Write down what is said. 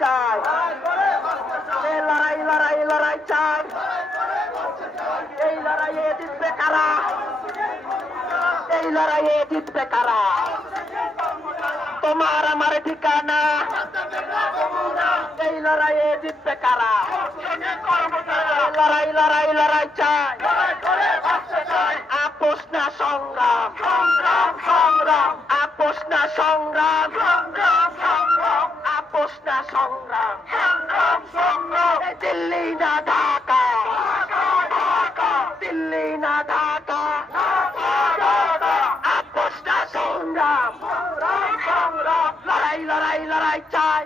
চাই লড়াই লড়াই লড়াই চাই এই লড়াইয়ে জিতবে কারা এই লড়াইয়ে জিতবে কারা তোমার আমার ঠিকানা এই লড়াইয়ে জিতবে কারা লড়াই লড়াই লড়াই চাই আপোষ না সংগ্রাম সংগ্রাম আপোষ না সংগ্রাম আপোষ না সংগ্রাম দিল্লি না ঢাকা দিল্লি না ঢাকা আপোষ না সংগ্রাম লড়াই লড়াই লড়াই চাই